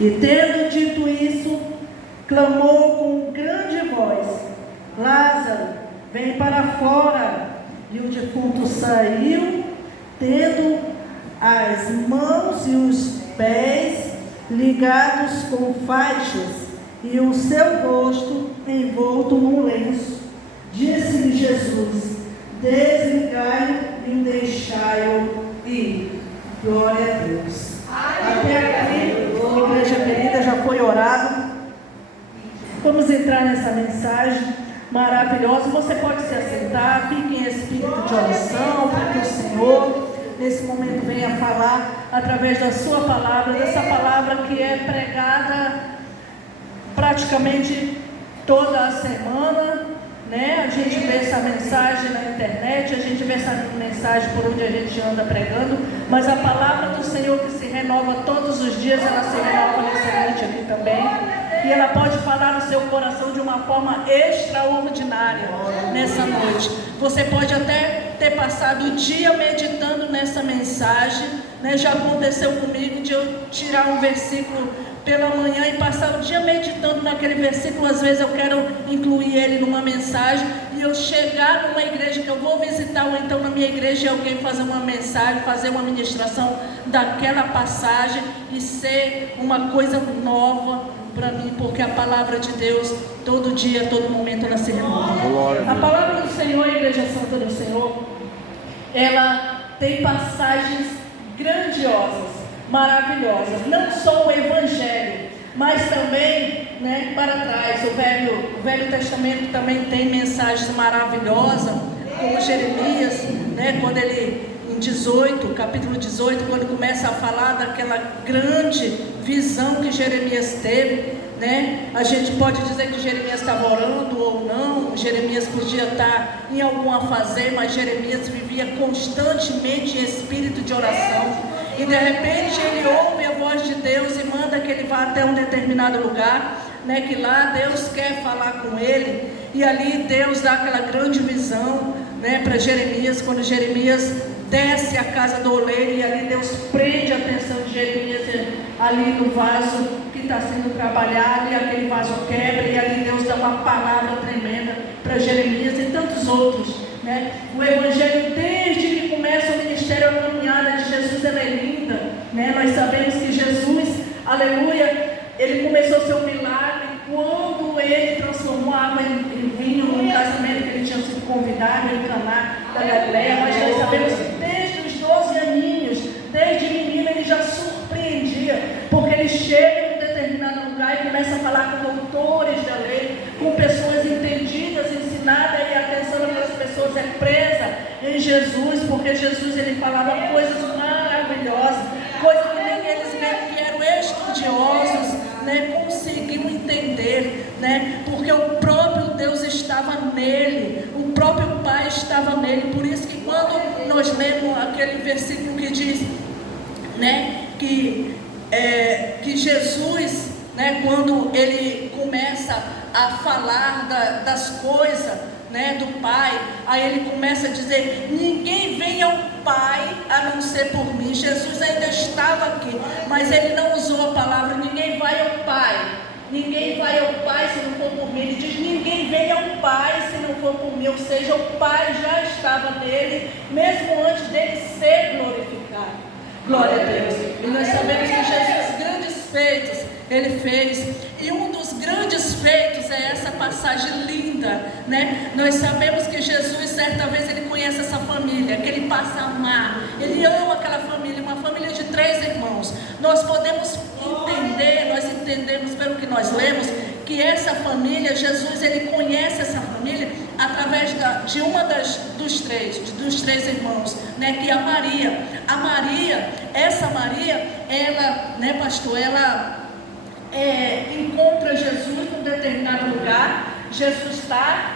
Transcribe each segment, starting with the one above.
E tendo dito isso, clamou com grande voz: Lázaro, vem para fora. E o defunto saiu, tendo as mãos e os pés ligados com faixas, e o seu rosto envolto num lenço. Disse-lhe Jesus: desligai-o e deixai-o ir. Glória a Deus. Até aqui, igreja querida, já foi orado. Vamos entrar nessa mensagem maravilhosa. Você pode se assentar, fique em espírito de oração, para que o Senhor nesse momento venha falar através da sua palavra, dessa palavra que é pregada praticamente toda a semana, né? A gente vê essa mensagem na internet, a gente vê essa mensagem por onde a gente anda pregando, mas a palavra do Senhor que se renova todos os dias, ela se renova nessa noite aqui também. E ela pode falar no seu coração de uma forma extraordinária nessa noite. Você pode até ter passado o dia meditando nessa mensagem, né? Já aconteceu comigo de eu tirar um versículo pela manhã e passar o dia meditando naquele versículo. Às vezes eu quero incluir ele numa mensagem e eu chegar numa igreja que eu vou visitar, ou então na minha igreja, e alguém fazer uma mensagem, fazer uma ministração daquela passagem e ser uma coisa nova para mim, porque a palavra de Deus, todo dia, todo momento, ela se renova. A palavra do Senhor, a Igreja Santa do Senhor, ela tem passagens grandiosas, maravilhosas. Não só o Evangelho, mas também, né, para trás, o Velho Testamento também tem mensagens maravilhosas, como Jeremias, né, quando ele, em capítulo 18, quando começa a falar daquela grande visão que Jeremias teve, né? A gente pode dizer que Jeremias estava orando ou não, Jeremias podia estar em algum afazer, mas Jeremias vivia constantemente em espírito de oração, e de repente ele ouve a voz de Deus e manda que ele vá até um determinado lugar, né? Que lá Deus quer falar com ele, e ali Deus dá aquela grande visão, né, para Jeremias, quando Jeremias desce a casa do oleiro, e ali Deus prende a atenção de Jeremias ali no vaso que está sendo trabalhado, e aquele vaso quebra, e ali Deus dá uma palavra tremenda para Jeremias e tantos outros, né? O Evangelho, desde que começa o ministério, a caminhada de Jesus, ela é linda, né? Nós sabemos que Jesus, aleluia, ele começou seu milagre quando ele transformou a água em vinho no casamento que ele tinha sido convidado em Caná da Galileia. Mas nós sabemos que desde os 12 aninhos, desde menino, ele já surpreendia, porque ele chega em um determinado lugar e começa a falar com doutores da lei, com pessoas entendidas, ensinadas, e a atenção daquelas pessoas é presa em Jesus, porque Jesus, ele falava coisas maravilhosas, coisas que nem eles mesmos que eram estudiosos, né, conseguiam entender, né, porque o próprio Deus estava nele, o próprio Pai estava nele. Por isso que quando nós lemos aquele versículo que diz, né, que Jesus, né, quando ele começa a falar das coisas, né, do Pai, aí ele começa a dizer: ninguém vem ao Pai a não ser por mim. Jesus ainda estava aqui, mas ele não usou a palavra ninguém vai ao Pai. Ninguém vai ao Pai se não for por mim. Ele diz: ninguém vem ao Pai se não for por mim. Ou seja, o Pai já estava nele, mesmo antes dele ser glorificado. Glória a Deus. E nós sabemos que Jesus, grandes feitos ele fez, e um dos grandes feitos é essa passagem linda, né? Nós sabemos que Jesus, certa vez, ele conhece essa família, que ele passa a amar, ele ama aquela família, uma família de 3 irmãos. Nós podemos entender, nós entendemos pelo que nós lemos, que essa família, Jesus, ele conhece essa família através de uma dos três irmãos, né? Que é a Maria. A Maria, essa Maria, ela, né, pastor, ela encontra Jesus num determinado lugar. Jesus está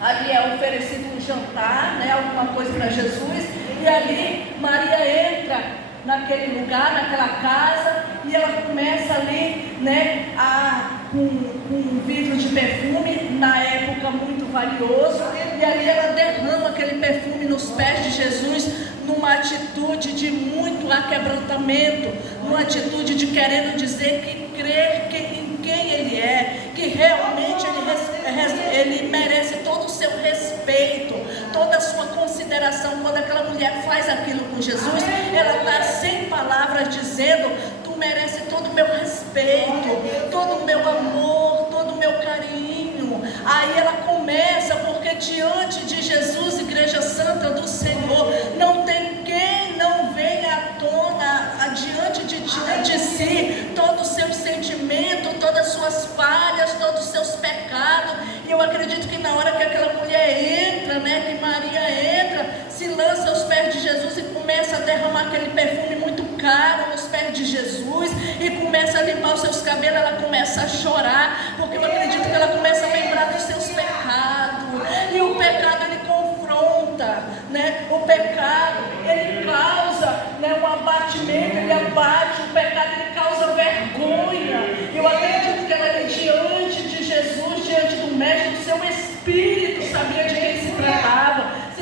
ali, é oferecido um jantar, né, alguma coisa para Jesus, e ali Maria entra naquele lugar, naquela casa, e ela começa ali, né, com um vidro de perfume, na época muito valioso, e ali ela derrama aquele perfume nos pés de Jesus, numa numa atitude de muito aquebrantamento, numa atitude de querendo dizer que crer em quem Ele é, que realmente Ele merece todo o seu respeito, toda a sua consideração. Quando aquela mulher faz aquilo com Jesus, ela está sem palavras dizendo: tu merece todo o meu respeito, todo o meu amor, todo o meu carinho. Aí ela começa, porque diante de Jesus, Igreja Santa do Senhor, não tem quem não venha à tona, diante de si, todo o seu sentimento, todas as suas falhas, todos os seus pecados. E eu acredito que na hora que aquela mulher entra, que Maria entra, se lança aos pés de Jesus e começa a derramar aquele perfume muito caro nos pés de Jesus, e começa a limpar os seus cabelos, ela começa a chorar, porque eu acredito que ela começa a lembrar dos seus pecados, e o pecado ele confronta, o pecado ele causa um abatimento, ele abate, o pecado ele causa vergonha. Eu acredito que ela era diante de Jesus, diante do Mestre, do seu Espírito sabia de quem se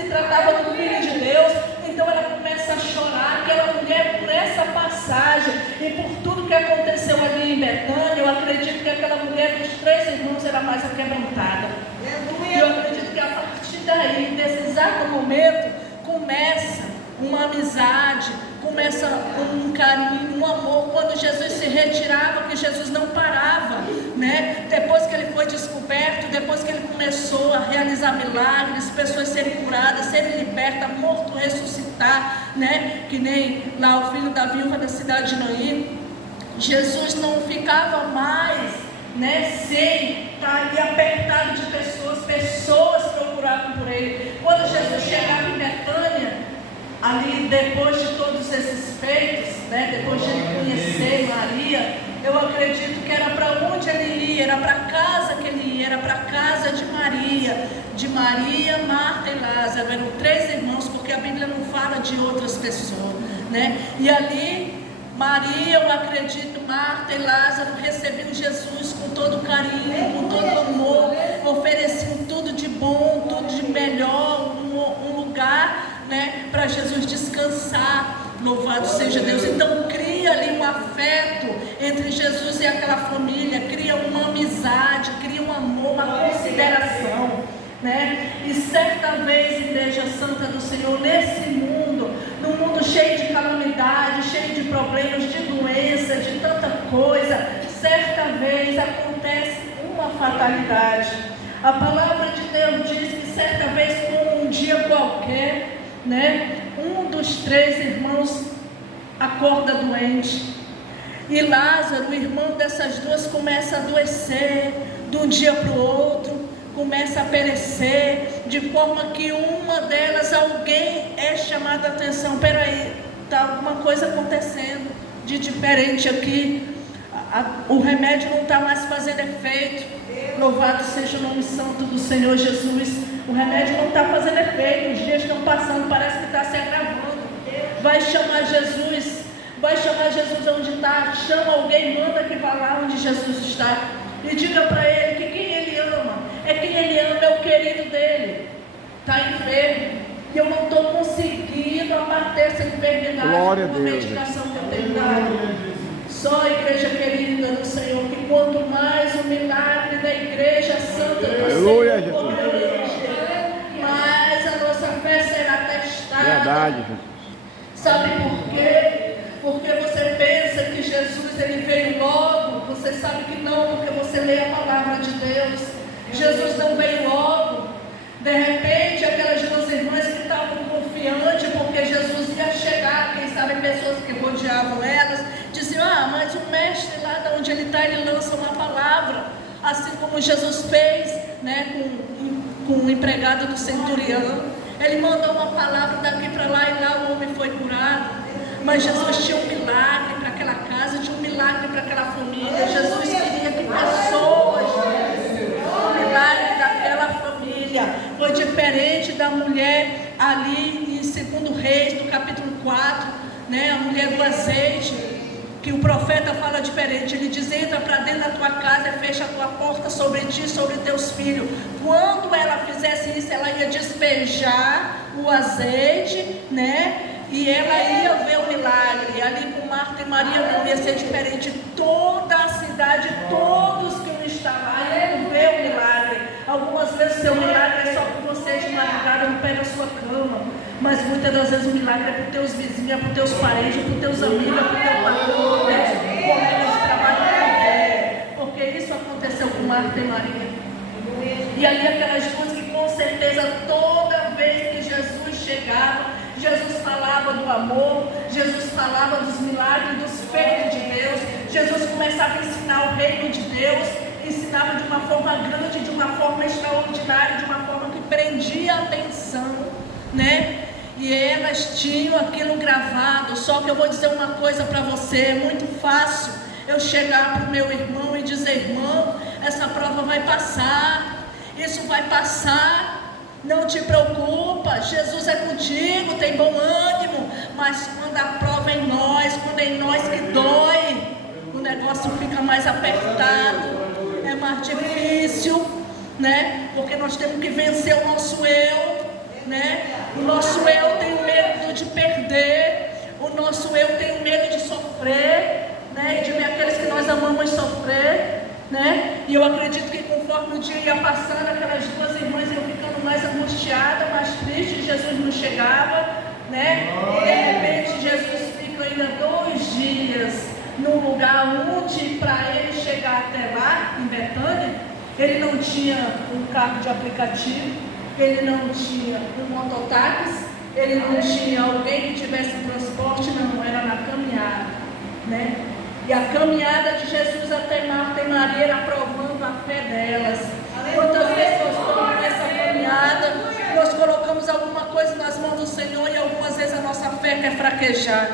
tratava do Filho de Deus. Então ela começa a chorar, aquela mulher, por essa passagem e por tudo que aconteceu ali em Betânia. Eu acredito que aquela mulher dos 3 irmãos era mais aquebrantada. E eu acredito que a partir daí, desse exato momento, começa uma amizade, começa um carinho, um amor. Quando Jesus se retirava, que Jesus não parava, depois que ele foi descoberto, depois que ele começou a realizar milagres, pessoas serem curadas, serem libertas, morto ressuscitar, que nem lá o filho da viúva da cidade de Naim. Jesus não ficava mais sem estar ali apertado de pessoas procuravam por ele. Quando Jesus chegava em Betânia, ali depois de todos esses feitos, depois de ele conhecer Maria, eu acredito que era para onde ele ia, era para a casa que ele ia, era para a casa de Maria, Marta e Lázaro. Eram 3 irmãos, porque a Bíblia não fala de outras pessoas, e ali Maria, eu acredito, Marta e Lázaro recebiam Jesus com todo carinho, com todo amor, ofereciam tudo de bom, tudo de melhor, um lugar para Jesus descansar. Louvado seja Deus. Então cria ali um afeto entre Jesus e aquela família, cria uma amizade, cria um amor, uma consideração, E certa vez, Igreja Santa do Senhor, nesse mundo, num mundo cheio de calamidade, cheio de problemas, de doença, de tanta coisa, certa vez acontece uma fatalidade. A palavra de Deus diz que certa vez, como um dia qualquer, um dos 3 irmãos acorda doente, e Lázaro, o irmão dessas duas, começa a adoecer de um dia para o outro, começa a perecer, de forma que uma delas, alguém é chamado a atenção: peraí, está alguma coisa acontecendo de diferente aqui, o remédio não está mais fazendo efeito. Louvado seja o nome santo do Senhor Jesus. O remédio não está fazendo efeito, os dias estão passando, parece que está se agravando. Vai chamar Jesus onde está, chama alguém, manda que vá lá onde Jesus está, e diga para ele que quem ele ama, é o querido dele, está enfermo, e eu não estou conseguindo abater essa enfermidade com a medicação que eu tenho dado. Só a igreja querida do Senhor, que quanto mais o milagre da Igreja Santa do Senhor mais a nossa fé será testada. Verdade, Jesus. Sabe por quê? Porque você pensa que Jesus ele veio logo. Você sabe que não, porque você lê a palavra de Deus. Jesus não veio logo. De repente, aquelas 2 irmãs que estavam confiantes, porque Jesus ia chegar, quem sabe pessoas que rodeavam elas, diziam: mas o mestre lá de onde ele está, ele lança uma palavra, assim como Jesus fez, com o empregado do centurião. Ele mandou uma palavra daqui para lá, e lá o homem foi curado. Mas Jesus tinha um milagre para aquela casa, tinha um milagre para aquela família. Jesus queria que pessoas, o milagre daquela família foi diferente da mulher ali em 2 Reis, no capítulo 4, a mulher do azeite, que o profeta fala diferente. Ele diz: entra para dentro da tua casa e fecha a tua porta sobre ti e sobre teus filhos. Quando ela fizesse isso, ela ia despejar o azeite, E ela ia ver o milagre. E ali com Marta e Maria não ia ser diferente. Toda a cidade, todos que não estavam lá, iam ver o milagre. Algumas vezes o seu milagre é só por você de madrugada no pé da sua cama. Mas muitas das vezes o milagre é para os teus vizinhos, é para os teus parentes, é para os teus amigos, é para o teu patrão, é para os colegas de trabalho para ver. Porque isso aconteceu com Marta e Maria. E ali aquelas duas que com certeza toda vez que Jesus chegava, Jesus falava do amor, Jesus falava dos milagres, dos feitos de Deus. Jesus começava a ensinar o reino de Deus, ensinava de uma forma grande, de uma forma extraordinária, de uma forma que prendia a atenção, né? E elas tinham aquilo gravado. Só que eu vou dizer uma coisa para você, é muito fácil eu chegar para o meu irmão e dizer: irmão, essa prova vai passar, isso vai passar. Não te preocupa, Jesus é contigo, tem bom ânimo. Mas quando a prova é em nós, quando é em nós que dói, o negócio fica mais apertado, é mais difícil, né? Porque nós temos que vencer o nosso eu, né? O nosso eu tem medo de perder, o nosso eu tem medo de sofrer, né? E de ver aqueles que nós amamos sofrer, né? E eu acredito que conforme o dia ia passando, aquelas duas irmãs iam ficando mais angustiadas, mais tristes. Jesus não chegava, né? E de repente Jesus fica ainda 2 dias num lugar onde, para ele chegar até lá, em Betânia, ele não tinha um carro de aplicativo, ele não tinha um mototáxi, ele não tinha alguém que tivesse transporte, não, era na caminhada, né? E a caminhada de Jesus até Marta e Maria era provando a fé delas. Quantas vezes nós estamos nessa caminhada, nós colocamos alguma coisa nas mãos do Senhor e algumas vezes a nossa fé quer fraquejar.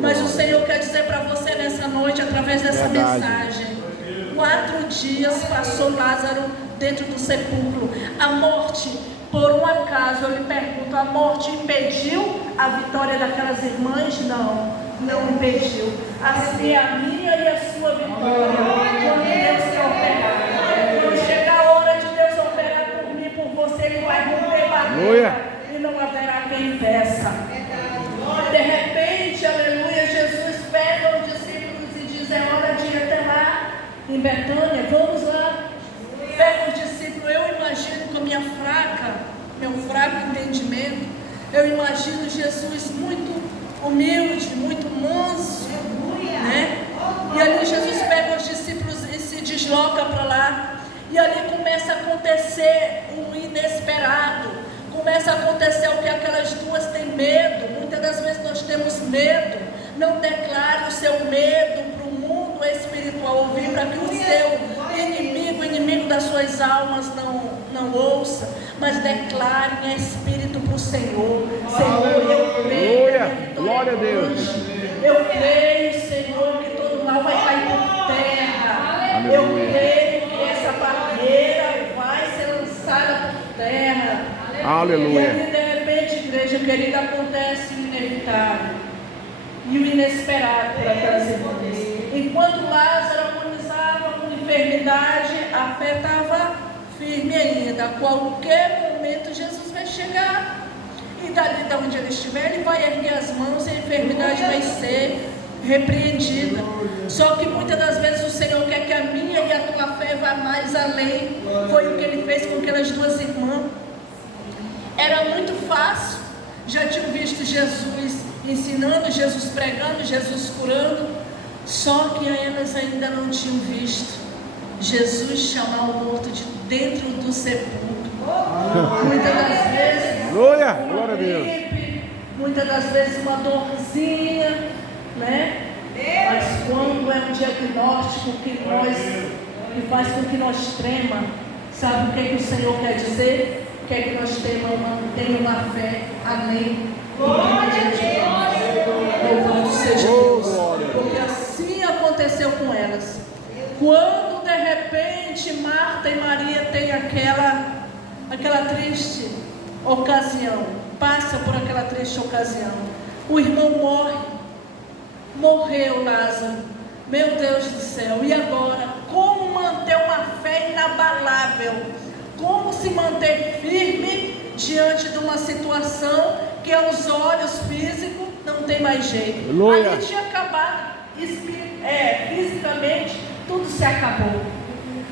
Mas o Senhor quer dizer para você nessa noite, através dessa mensagem: 4 dias passou Lázaro dentro do sepulcro. A morte, por um acaso, eu lhe pergunto, a morte impediu a vitória daquelas irmãs? Não impediu. Assim é a minha e a sua vitória. Quando Deus quer operar, quando chegar a hora de Deus operar por mim, por você, Ele vai romper barreira e não haverá quem impeça. De repente, aleluia, Jesus pega os discípulos e diz: é hora de ir até lá em Betânia, vamos lá. Pega os discípulos. Eu imagino com meu fraco entendimento, eu imagino Jesus muito humilde, muito manso, né? E ali Jesus pega os discípulos e se desloca para lá. E ali começa a acontecer um inesperado. Começa a acontecer o que aquelas duas têm medo. Muitas das vezes nós temos medo. Não declare o seu medo para o mundo espiritual ouvir, para que o seu inimigo, o inimigo das suas almas não ouça, mas declare em espírito para o Senhor: Senhor, eu creio, glória a Deus. Eu creio, Senhor, que todo mal vai cair por terra. Eu creio que essa barreira vai ser lançada por terra. Aleluia. E aí, de repente, igreja querida, acontece o inevitável e o inesperado por aquelas irmãs. Enquanto Lázaro agonizava com enfermidade, a fé estava firme ainda. A qualquer momento Jesus vai chegar. E dali de onde ele estiver, ele vai erguer as mãos e a enfermidade vai ser repreendida. Só que muitas das vezes o Senhor quer que a minha e a tua fé vá mais além. Foi o que ele fez com aquelas duas irmãs. Era muito fácil. Já tinham visto Jesus ensinando, Jesus pregando, Jesus curando. Só que elas ainda não tinham visto Jesus chamar o morto de dentro do sepulcro. Muitas das vezes, glória a Deus. Muitas das vezes uma dorzinha, né? Mas quando é um diagnóstico que faz com que nós trema, sabe o que o Senhor quer dizer? Quer que nós tenhamos uma fé além do que louvado seja Deus, porque assim aconteceu com elas. Quando de repente Marta e Maria têm aquela triste ocasião, passa por aquela triste ocasião, o irmão morreu Lázaro. Meu Deus do céu, e agora? Como manter uma fé inabalável? Como se manter firme diante de uma situação que aos olhos físicos não tem mais jeito. Aleluia. Ali tinha acabado, fisicamente, tudo se acabou.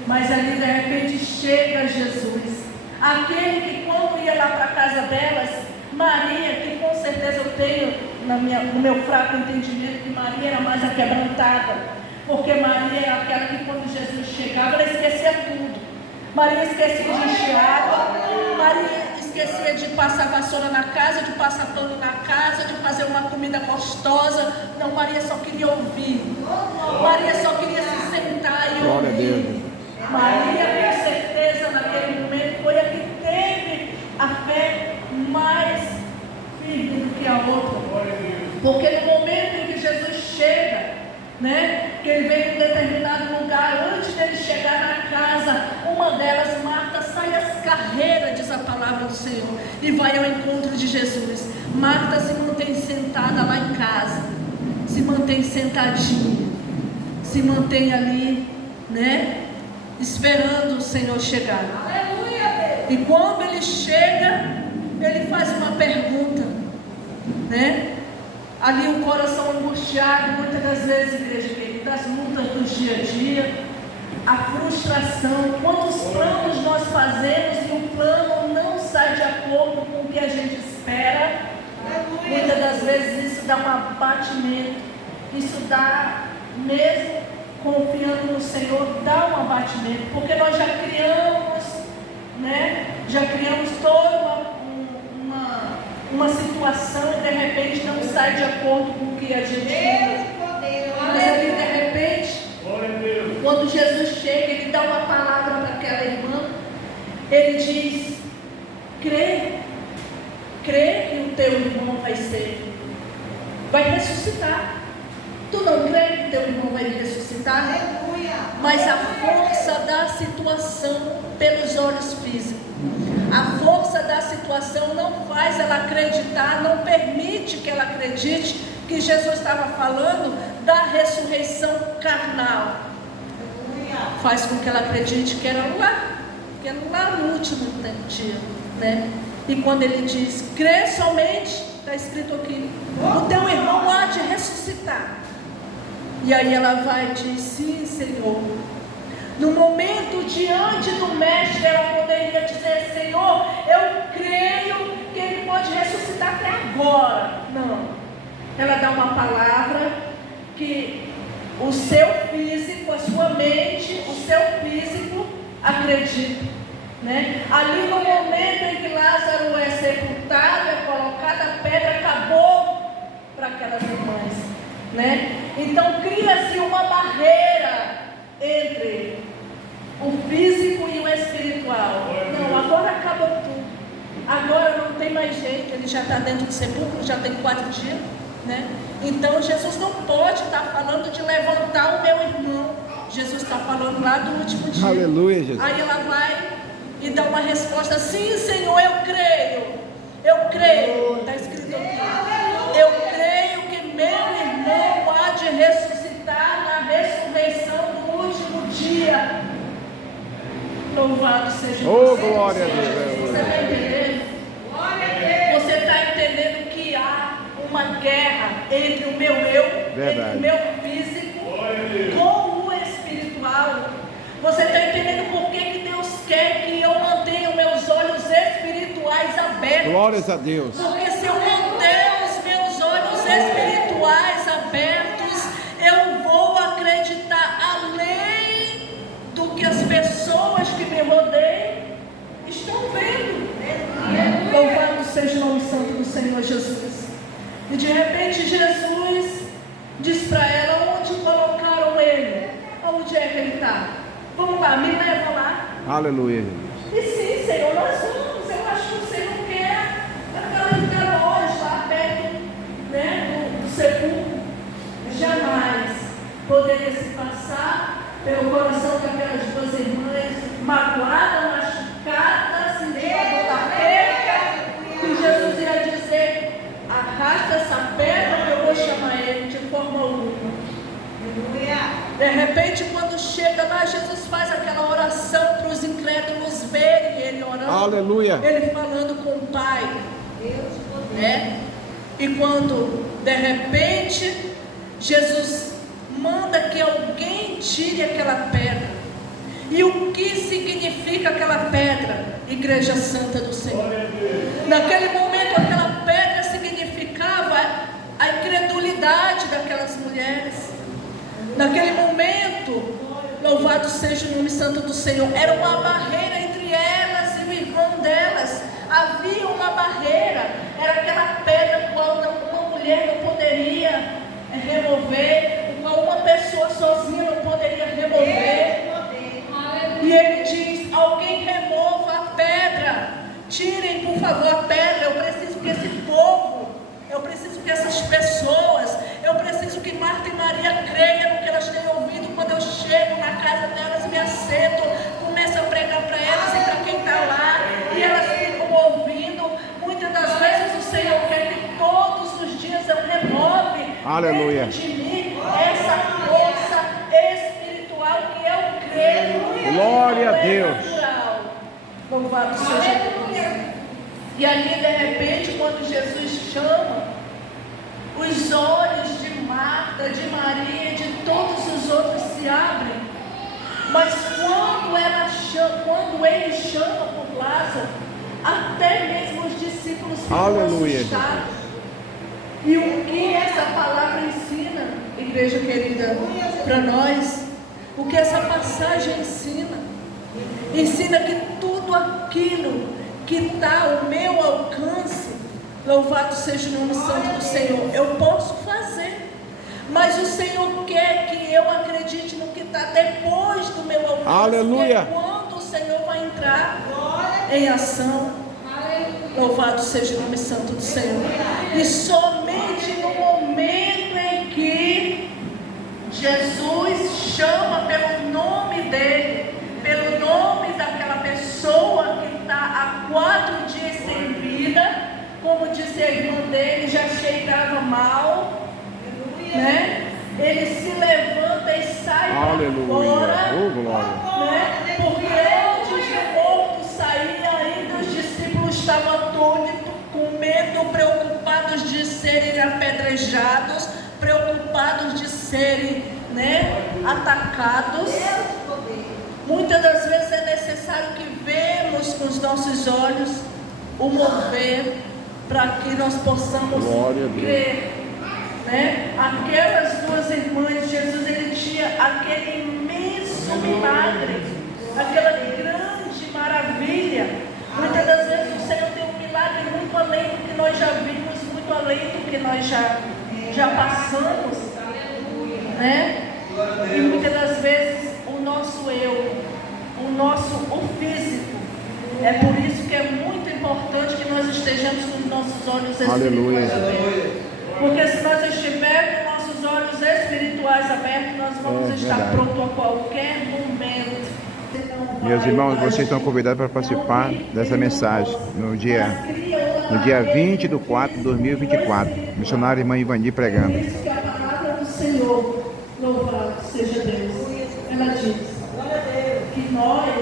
Mas ali de repente chega Jesus, aquele que quando ia lá para a casa delas, Maria, que com certeza eu tenho no meu fraco entendimento que Maria era mais aquebrantada, porque Maria é aquela que quando Jesus chegava, ela esquecia tudo. Maria esquecia de encher água, Maria esquecia de passar vassoura na casa, de passar pano na casa, de fazer uma comida gostosa. Não, Maria só queria ouvir. Maria só queria se sentar e ouvir. Maria, com certeza, naquele momento, foi a que teve a fé mais firme do que a outra. Porque no momento em que Jesus chega, né, que ele vem em um determinado lugar, antes dele chegar na casa, uma delas, Marta, sai às carreiras, diz a palavra do Senhor, e vai ao encontro de Jesus. Marta se mantém sentada lá em casa, se mantém sentadinha, se mantém ali, né, esperando o Senhor chegar. Aleluia. E quando ele chega, ele faz uma pergunta, né? Ali o coração angustiado, muitas das vezes, igreja querida, as lutas do dia a dia, a frustração, quantos planos nós fazemos e o plano não sai de acordo com o que a gente espera. Muitas das vezes isso dá um abatimento, isso dá, mesmo confiando no Senhor, dá um abatimento, porque nós já criamos, né? Já criamos toda uma situação e de repente não sai de acordo com o que a gente quer. Mas ali de repente, quando Jesus chega, ele dá uma palavra para aquela irmã, ele diz: crê que o teu irmão vai ressuscitar. Tu não crê que o teu irmão vai ressuscitar? Aleluia. Mas a força da situação pelos olhos físicos, a força da situação não faz ela acreditar, não permite que ela acredite que Jesus estava falando da ressurreição carnal. Faz com que ela acredite que era lá no último dia, né? E quando ele diz, crê somente, está escrito aqui, o teu irmão há de ressuscitar. E aí ela vai e diz, sim, Senhor. No momento diante do mestre, ela poderia dizer, Senhor, eu creio que ele pode ressuscitar até agora. Não. Ela dá uma palavra que o seu físico, a sua mente, o seu físico acredita, né? Ali no momento em que Lázaro é sepultado, é colocada a pedra, acabou para aquelas irmãs, né? Então cria-se uma barreira entre o físico e o espiritual. Não, agora acabou tudo. Agora não tem mais jeito. Ele já está dentro do sepulcro, já tem 4 dias, né? Então Jesus não pode estar falando de levantar o meu irmão. Jesus está falando lá do último dia. Aleluia, Jesus. Aí ela vai e dá uma resposta, sim, Senhor, eu creio, está escrito aqui, eu creio que meu irmão há de ressuscitar na ressurreição do último dia. Louvado seja o Senhor. Glória a Deus. Você está entendendo? Você está entendendo que há uma guerra entre o meu eu, verdade, entre o meu físico com o espiritual. Você está entendendo por que Deus quer que eu mantenha meus olhos espirituais abertos? Glórias a Deus. Porque se eu manter os meus olhos espirituais abertos, eu vou acreditar além do que as pessoas que me rodeiam estão vendo. Louvado seja o nome santo do Senhor Jesus. E de repente Jesus diz para ela, onde colocaram ele? Onde é que ele está? Vamos lá, me leva lá. Aleluia. E sim, Senhor, nós vamos. Eu acho que o Senhor quer aquela longe lá perto, né, do sepulcro. Jamais poderia se passar pelo coração daquelas 2 irmãs magoadas, machucadas, sentindo da pedra, que Jesus ia dizer, arrasta essa pedra que eu vou chamar ele de forma alguma. De repente, quando chega lá, Jesus faz aquela oração para os incrédulos verem ele orando. Aleluia. Ele falando com o Pai, né? E quando De repente, Jesus manda que alguém tire aquela pedra. E o que significa aquela pedra? Igreja Santa do Senhor. Naquele momento, aquela pedra significava a incredulidade daquelas mulheres. Naquele momento, louvado seja o nome santo do Senhor, era uma barreira entre elas e o irmão delas. Havia uma barreira, era aquela pedra qual uma mulher não poderia remover, o qual uma pessoa sozinha não poderia remover. E ele diz: alguém remova a pedra, tirem por favor a pedra. Eu preciso que esse povo, eu preciso que essas pessoas, eu preciso que Marta e Maria creiam no que elas têm ouvido. Quando eu chego na casa delas, me assento, começo a pregar para elas e para quem está lá, e elas ficam ouvindo. Muitas das vezes o Senhor quer que todos os dias eu remove Aleluia. dentro de mim essa força espiritual que eu creio. Glória a Deus. Natural. Louvado seja Deus. E ali, de repente, quando Jesus chama, os olhos de Marta, de Maria e de todos os outros se abrem. Mas quando ele chama por Lázaro, até mesmo os discípulos ficam assustados. E o que essa palavra ensina, igreja querida, para nós? O que essa passagem ensina? Ensina que tudo aquilo que está ao meu alcance, louvado seja o nome santo do Senhor, eu posso fazer. Mas o Senhor quer que eu acredite no que está depois do meu alcance. Aleluia. Que é quando o Senhor vai entrar em ação. Louvado seja o nome santo do Senhor. E somente no momento em que Jesus chama pelo nome dele, pelo nome daquela pessoa que está há 4 dias sem vida, como disse a irmã dele, já cheirava mal, né? Ele se levanta e sai para fora, né? Porque antes do morto sair, ainda os discípulos estavam atônitos, com medo, preocupados de serem apedrejados, preocupados de serem, né, atacados. Muitas das vezes é necessário que vemos com os nossos olhos o mover, para que nós possamos crer, né? Aquelas 2 irmãs, Jesus, ele tinha aquele imenso milagre, aquela grande maravilha. Muitas das vezes o Senhor tem um milagre muito além do que nós já vimos, muito além do que nós já passamos, né? E muitas das vezes o nosso eu, o físico, é por isso que é muito importante que nós estejamos com os nossos olhos espirituais abertos. Porque se nós estivermos com nossos olhos espirituais abertos, nós vamos estar prontos a qualquer momento. Meus irmãos, vocês estão convidados para participar dessa mensagem no dia 20/4 de 2024. Missionária irmã Ivani pregando. Por isso que a palavra do Senhor, louvado seja Deus, ela diz que nós